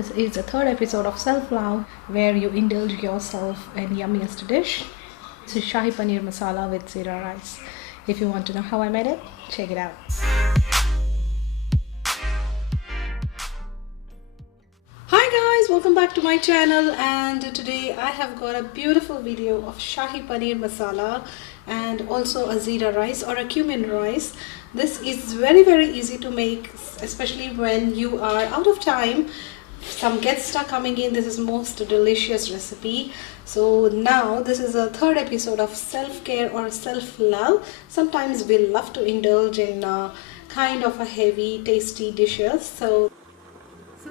This is the third episode of Self-Love, where you indulge yourself in yummiest dish. This is Shahi paneer masala with jeera rice. If you want to know how I made it, check it out. Hi guys, welcome back to my channel, and today I have got a beautiful video of Shahi paneer masala and also a jeera rice or a cumin rice. This is very easy to make, especially when you are out of time. Some guests are coming in. This is most delicious recipe. So now this is a third episode of self-care or self-love. Sometimes we love to indulge in kind of a heavy tasty dishes. So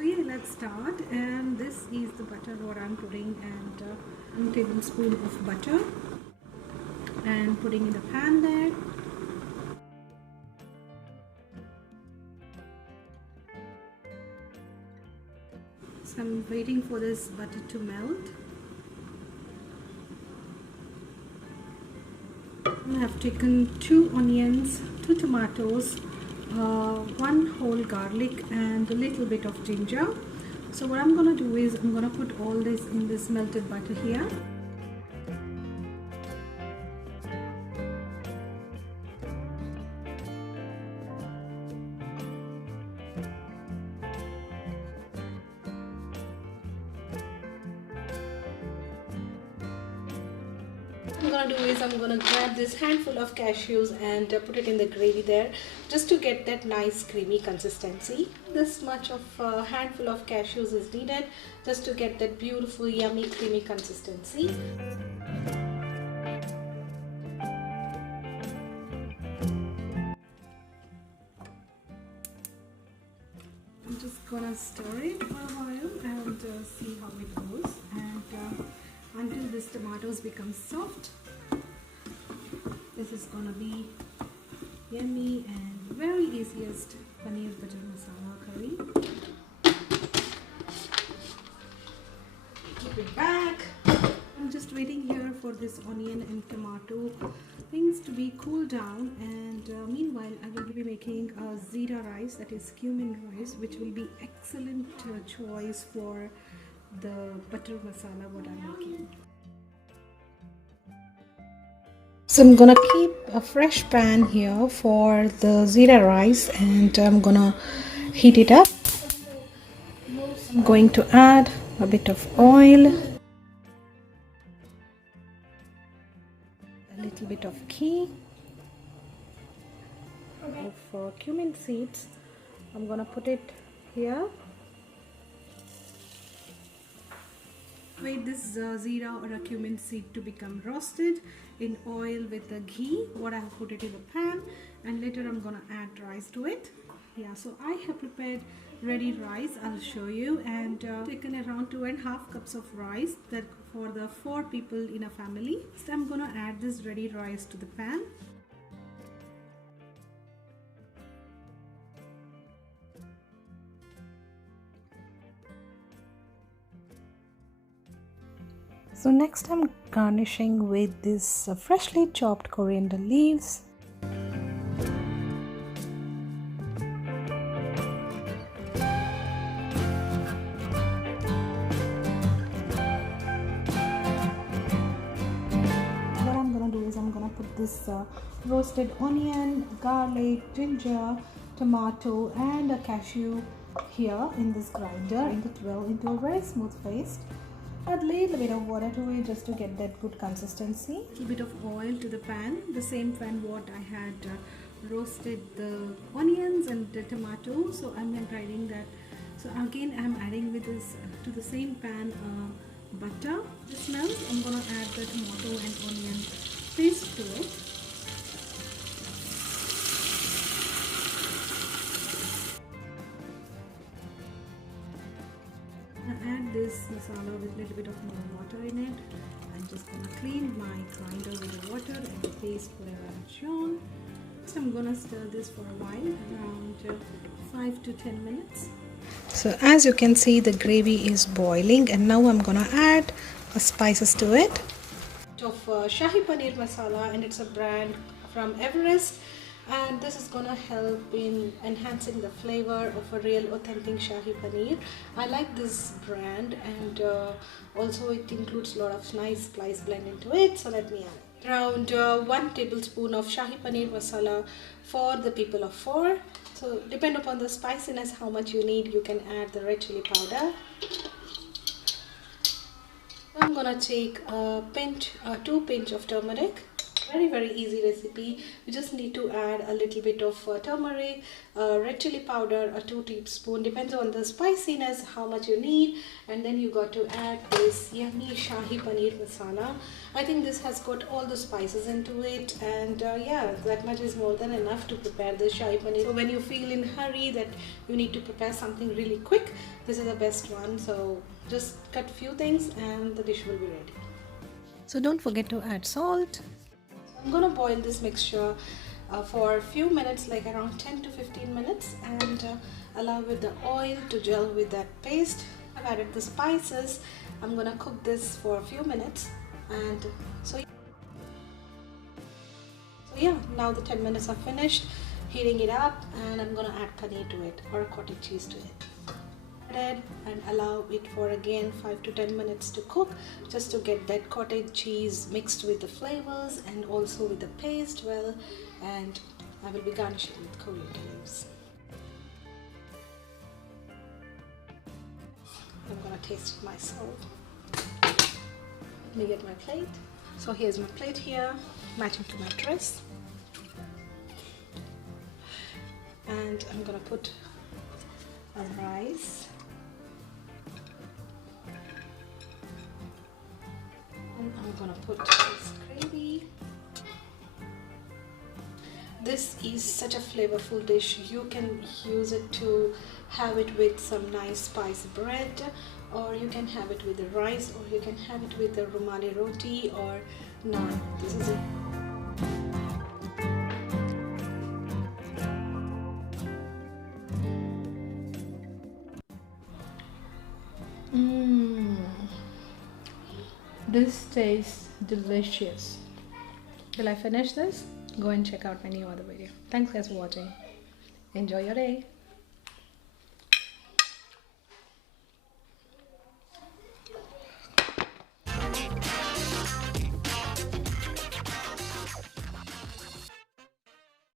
yeah, let's start. And this is the butter what I'm putting, and 1 tablespoon of butter and putting in the pan there. So I'm waiting for this butter to melt. I have taken 2 onions, 2 tomatoes, 1 whole garlic and a little bit of ginger. So what I'm gonna do is I'm gonna put all this in this melted butter here. What I'm gonna do is I'm gonna grab this handful of cashews and put it in the gravy there, just to get that nice creamy consistency. This much of handful of cashews is needed just to get that beautiful yummy creamy consistency. I'm just gonna stir it for a while and see how it goes, and until this tomatoes become soft. This is gonna be yummy and very easiest paneer butter masala curry. Keep it back. I'm just waiting here for this onion and tomato things to be cooled down, and meanwhile I will be making a jeera rice, that is cumin rice, which will be excellent choice for the butter masala what I'm making. So I'm gonna keep a fresh pan here for the jeera rice, and I'm gonna heat it up. I'm going to add a bit of oil, a little bit of ghee, of cumin seeds. I'm gonna put it here. Wait this jeera or a cumin seed to become roasted in oil with the ghee what I have put it in the pan, and later I'm gonna add rice to it. Yeah, so I have prepared ready rice. I'll show you, and taken around 2.5 cups of rice, that for the 4 people in a family. So I'm gonna add this ready rice to the pan. So next I'm garnishing with this freshly chopped coriander leaves. What I'm gonna do is I'm gonna put this roasted onion, garlic, ginger, tomato and a cashew here in this grinder into a very smooth paste. Add a little bit of water to it just to get that good consistency. A little bit of oil to the pan, the same pan what I had roasted the onions and the tomato. So I'm adding that. So again I'm adding with this to the same pan butter. This smells. I'm gonna add the tomato and onion paste to it. Add this masala with a little bit of more water in it. I'm just gonna clean my grinder with the water and the paste whatever I've shown. So I'm gonna stir this for a while, around 5 to 10 minutes. So as you can see, the gravy is boiling, and now I'm gonna add spices to it. Of Shahi paneer masala, and it's a brand from Everest. and this is gonna help in enhancing the flavor of a real authentic Shahi paneer. I like this brand, and also it includes a lot of nice spice blend into it, so let me add around 1 tablespoon of Shahi paneer masala for the people of 4. So depend upon the spiciness how much you need, you can add the red chili powder. I'm gonna take a pinch, 2 pinch of turmeric. Very easy recipe. You just need to add a little bit of turmeric, red chili powder, 2 teaspoons, depends on the spiciness how much you need, and then you got to add this yummy Shahi paneer masala. I think this has got all the spices into it, and yeah, that much is more than enough to prepare the Shahi paneer. So when you feel in hurry that you need to prepare something really quick, this is the best one. So just cut few things and the dish will be ready. So don't forget to add salt. I'm gonna boil this mixture for a few minutes, like around 10 to 15 minutes, and allow with the oil to gel with that paste. I've added the spices. I'm gonna cook this for a few minutes, and so yeah, now the 10 minutes are finished. Heating it up, and I'm gonna add paneer to it, or cottage cheese to it. And allow it for again 5 to 10 minutes to cook, just to get that cottage cheese mixed with the flavors and also with the paste well, and I will be garnishing with coriander leaves. I'm gonna taste it myself. Let me get my plate. So here's my plate here, matching to my dress, and I'm gonna put a rice. I'm gonna put this gravy. This is such a flavorful dish. You can use it to have it with some nice spice bread, or you can have it with the rice, or you can have it with the rumali roti or naan. This is it. This tastes delicious. Will I finish this? Go and check out my new other video. Thanks guys for watching. Enjoy your day.